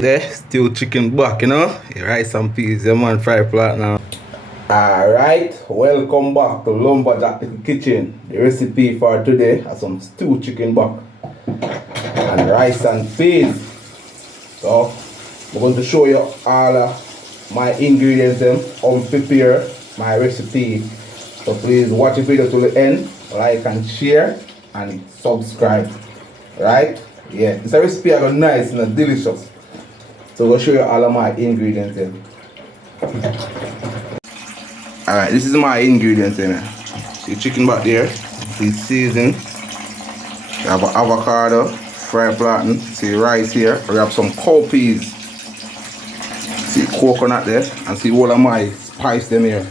There, still chicken back, rice and peas, man, fry plate now. Alright, welcome back to Lumberjack Little Kitchen. The recipe for today is some stew chicken back and rice and peas. So, I'm going to show you all my ingredients them, how to prepare my recipe. So please watch the video to the end, like and share and subscribe. Right? Yeah, it's a recipe I got nice and delicious. So I'm going to show you all of my ingredients here. Alright, this is my ingredients here. See chicken back there, see seasoning, you have avocado, fried plantain, see rice here, we have some cowpeas, see coconut there, and see all of my spice them here.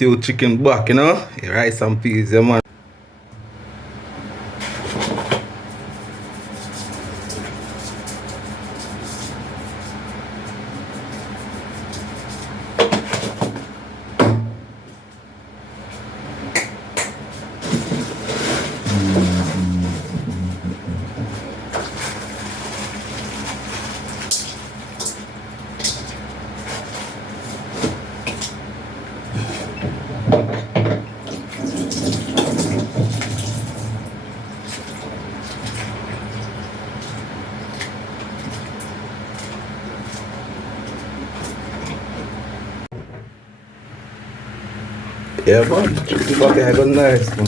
Still chicken back, rice and peas, man. Yeah, man. Chicken back here got nice, man.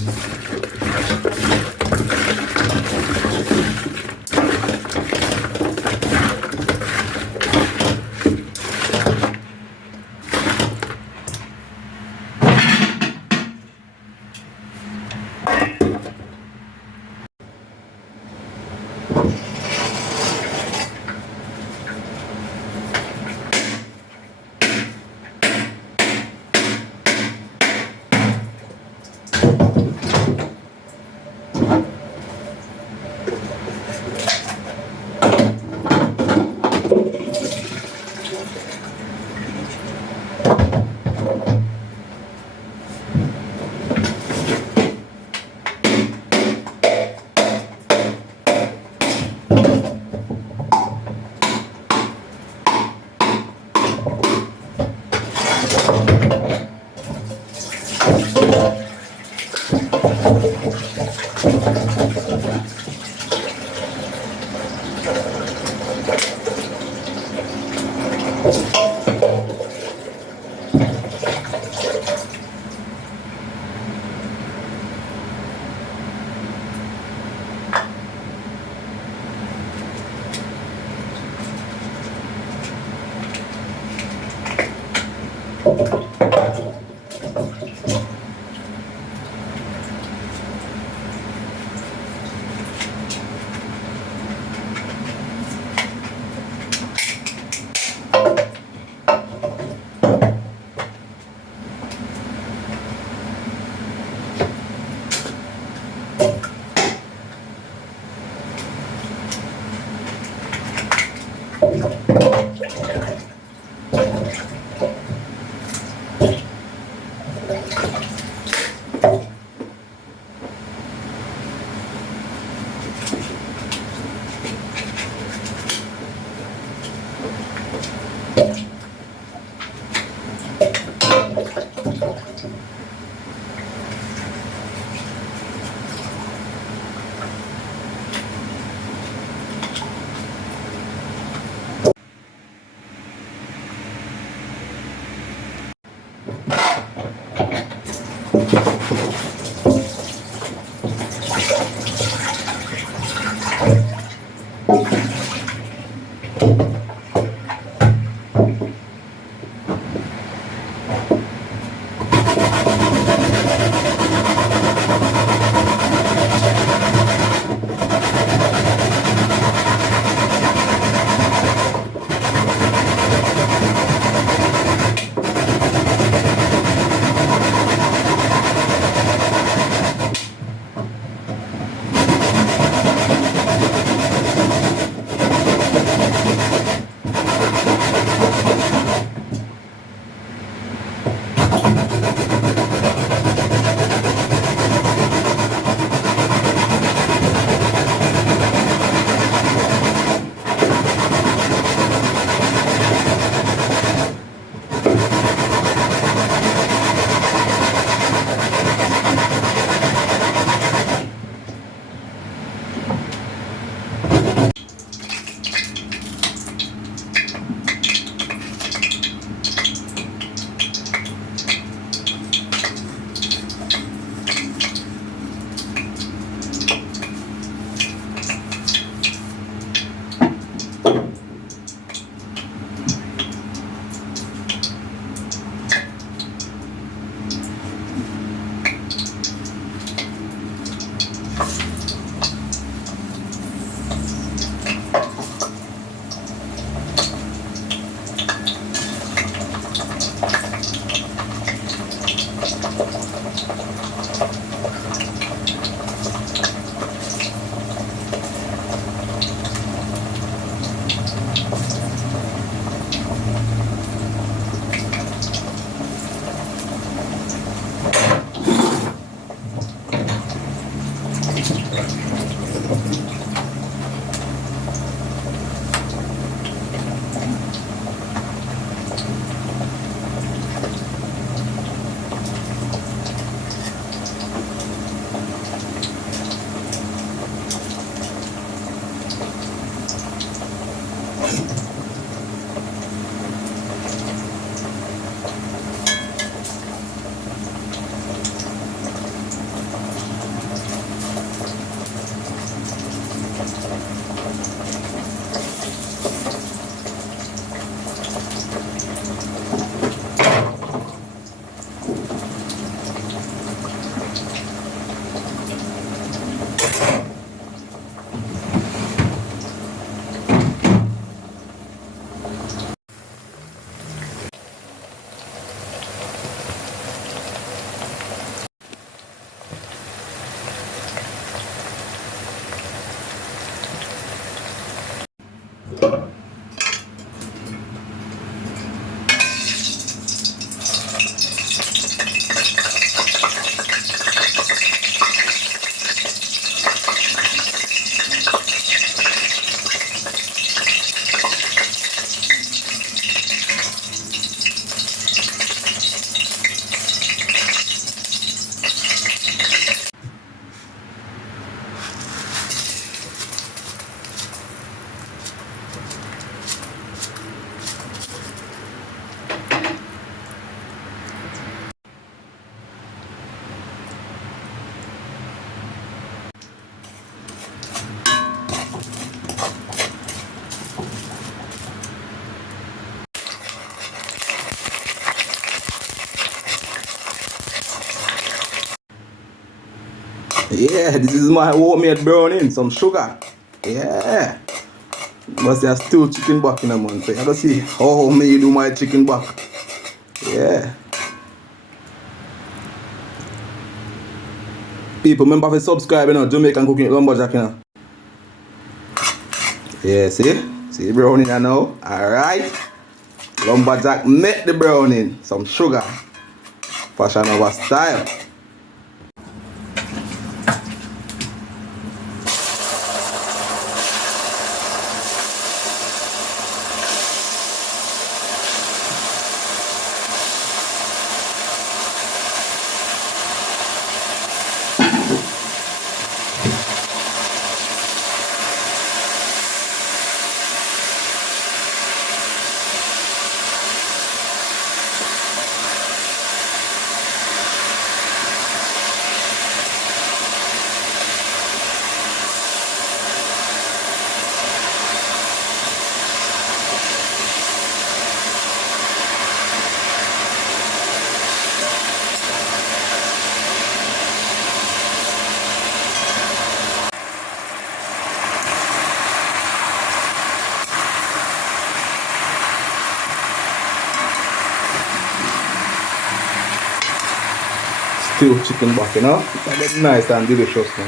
Yeah, this is my homemade brownie, some sugar. Yeah. But say a still chicken back in a month. So you gotta see how me do my chicken back. Yeah. People, remember to subscribe, Jamaican cooking with Lumberjack, Yeah, see? See the brownie now? Alright. Lumberjack make the brownie. Some sugar. Fashion over style. Still chicken back, It's nice and delicious, man.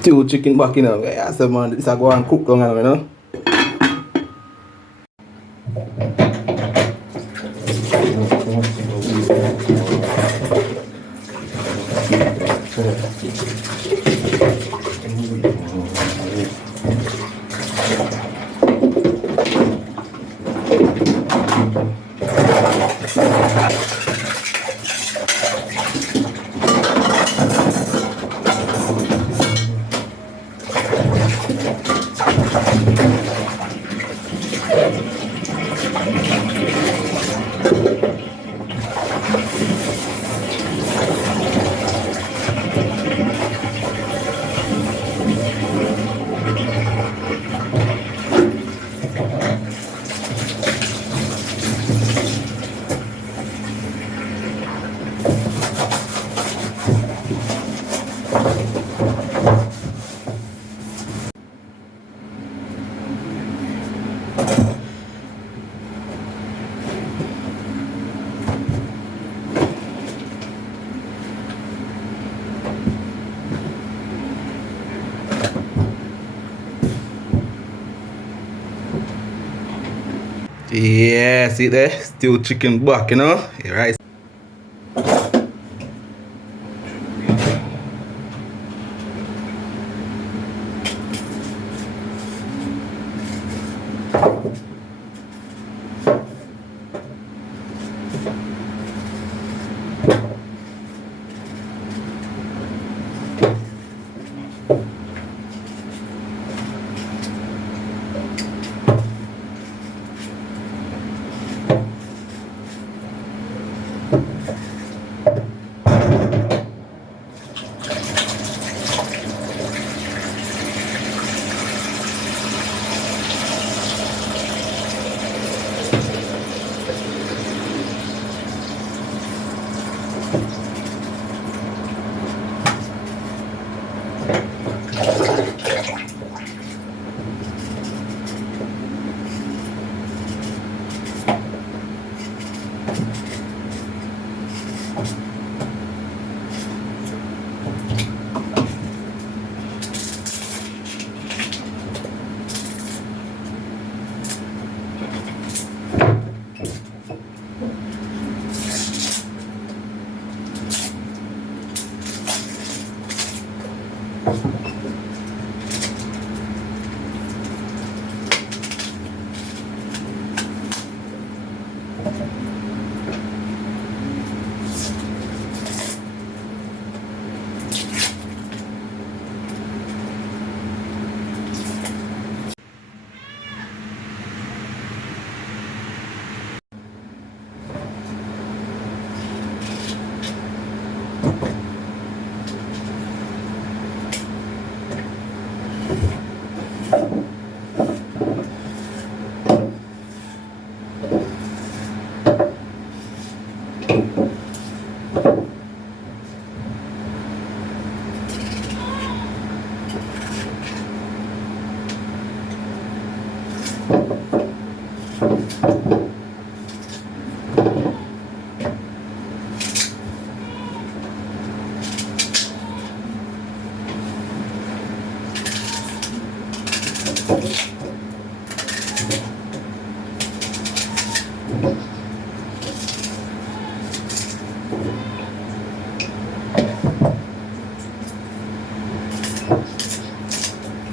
Still chicken back, Yeah, so man, this I go and cook down, Yeah, see there? Still chicken back, Right.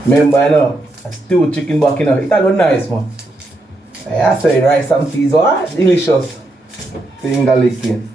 Remember, you know, a stew chicken back, you know, it a go nice, man. I say rice and peas, oh, delicious. Finger licking.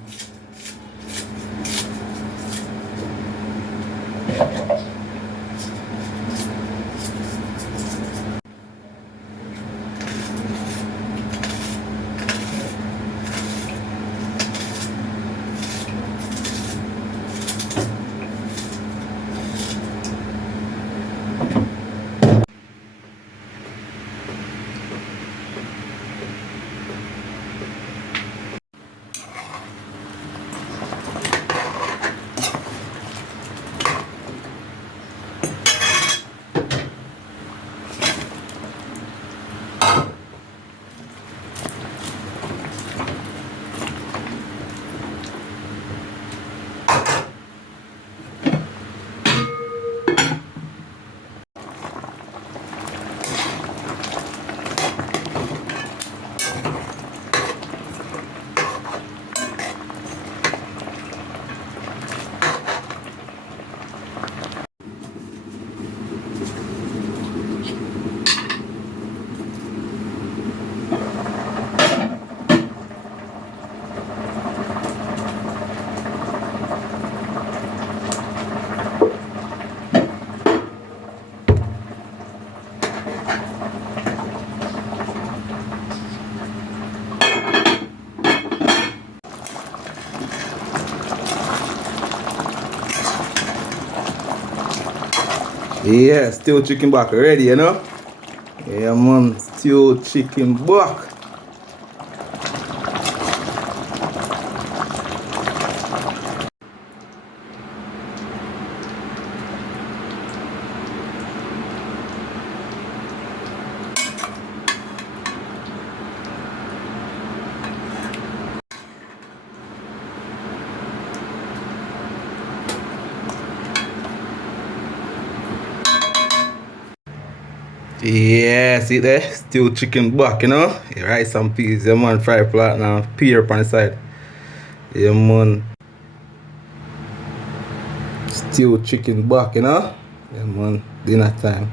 Yeah, stew chicken back ready, you know? Yeah, man, stew chicken back. Yeah, see there? Stew chicken back, you know? Yeah, rice and peas, yeah, man, fry plate now, pear on the side. Yeah, man. Stew chicken back, you know? Yeah, man, dinner time.